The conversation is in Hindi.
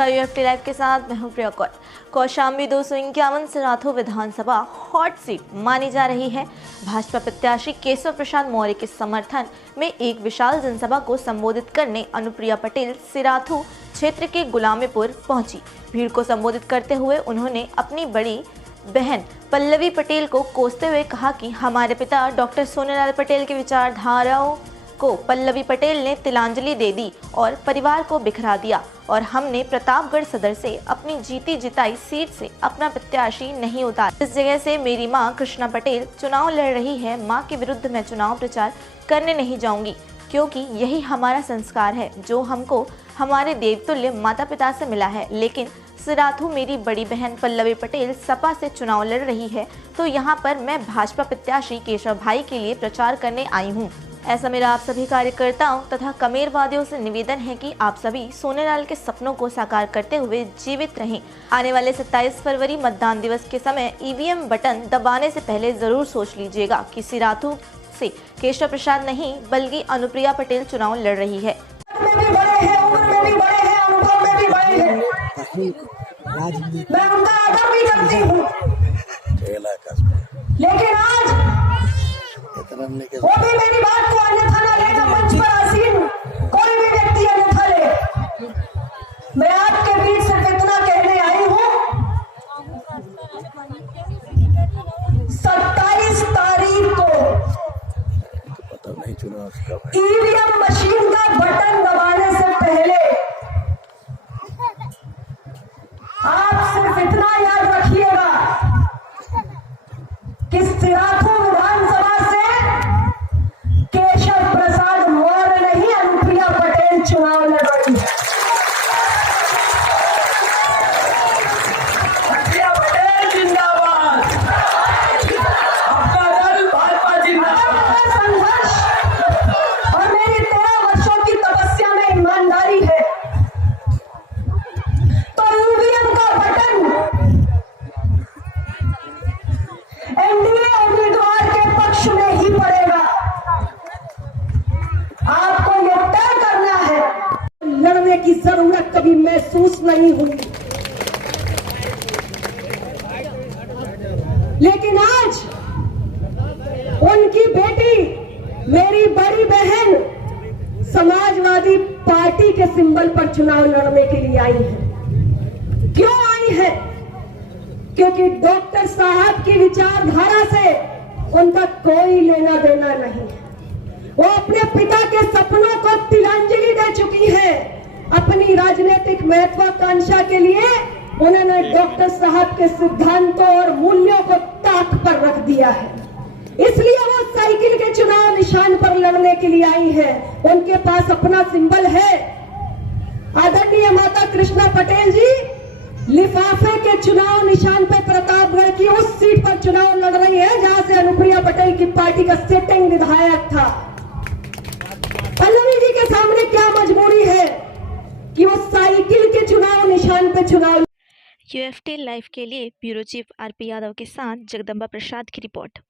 नमस्कार, यूएफटी लाइव के साथ मैं हूं प्रिया कौर। कौशाम्बी 251 सिराथू विधानसभा हॉट सीट मानी जा रही है। भाजपा प्रत्याशी केशव प्रसाद मौर्य के समर्थन में एक विशाल जनसभा को संबोधित करने अनुप्रिया पटेल सिराथू क्षेत्र के गुलामीपुर पहुंची। भीड़ को संबोधित करते हुए उन्होंने अपनी बड़ी बहन पल्लवी पटेल को कोसते हुए कहा कि हमारे पिता डॉक्टर सोनेलाल पटेल की विचारधाराओं को पल्लवी पटेल ने तिलांजलि दे दी और परिवार को बिखरा दिया और हमने प्रतापगढ़ सदर से अपनी जीती जिताई सीट से अपना प्रत्याशी नहीं उतारा। इस जगह से मेरी मां कृष्णा पटेल चुनाव लड़ रही है। मां के विरुद्ध मैं चुनाव प्रचार करने नहीं जाऊंगी, क्योंकि यही हमारा संस्कार है जो हमको हमारे देवतुल्य माता पिता से मिला है। लेकिन सिराथू मेरी बड़ी बहन पल्लवी पटेल सपा से चुनाव लड़ रही है, तो यहाँ पर मैं भाजपा प्रत्याशी केशव भाई के लिए प्रचार करने आई हूँ। ऐसा मेरा आप सभी कार्यकर्ताओं तथा कमेरवादियों से निवेदन है कि आप सभी सोनेलाल के सपनों को साकार करते हुए जीवित रहें। आने वाले 27 फरवरी मतदान दिवस के समय ईवीएम बटन दबाने से पहले जरूर सोच लीजिएगा कि सिराथू से केशव प्रसाद नहीं बल्कि अनुप्रिया पटेल चुनाव लड़ रही है। मैं उनका आदर भी करती हूँ, लेकिन आज वो भी मेरी बात को अन्यथा न लेगा। मंच पर आसीन कोई भी व्यक्ति अन्यथा ले। मैं आपके बीच सिर्फ इतना कहने आई हूँ, 27 तारीख को ईवीएम मशीन का बटन दबाने से पहले आप सिर्फ इतना याद रखिएगा कि सिराथू विधानसभा से केशव प्रसाद मौर्य नहीं अनुप्रिया पटेल चुनाव लड़ रही है। अनुप्रिया पटेल जिंदाबाद, आपका दल भाजपा जिंदाबाद। संघर्ष और मेरी 13 वर्षों की तपस्या में ईमानदारी है, तो ईवीएम का बटन एनडीए उम्मीदवार के पक्ष में ही पड़ेगा। आपको ये तय करना है, लड़ने की जरूरत कभी महसूस नहीं हुई, लेकिन आज उनकी बेटी मेरी बड़ी बहन समाजवादी पार्टी के सिंबल पर चुनाव लड़ने के लिए आई है। क्यों आई है? क्योंकि डॉक्टर साहब की विचारधारा से उनका कोई लेना देना नहीं है। वो अपने पिता के सपनों को तिलांजलि दे चुकी है। अपनी राजनीतिक महत्वाकांक्षा के लिए उन्होंने डॉक्टर साहब के सिद्धांतों और मूल्यों को ताक पर रख दिया है। इसलिए वो साइकिल के चुनाव निशान पर लड़ने के लिए आई है। उनके पास अपना सिंबल है। आदरणीय माता कृष्णा पटेल जी लिफाफे के चुनाव निशान पे प्रतापगढ़ की उस सीट पर चुनाव लड़ रही है जहां से अनुप्रिया पटेल की पार्टी का सिटिंग विधायक था। पल्लवी जी के सामने क्या मजबूरी है कि वो साइकिल के चुनाव निशान पे चुनाव। यूएफटी लाइव के लिए ब्यूरो चीफ आरपी यादव के साथ जगदम्बा प्रसाद की रिपोर्ट।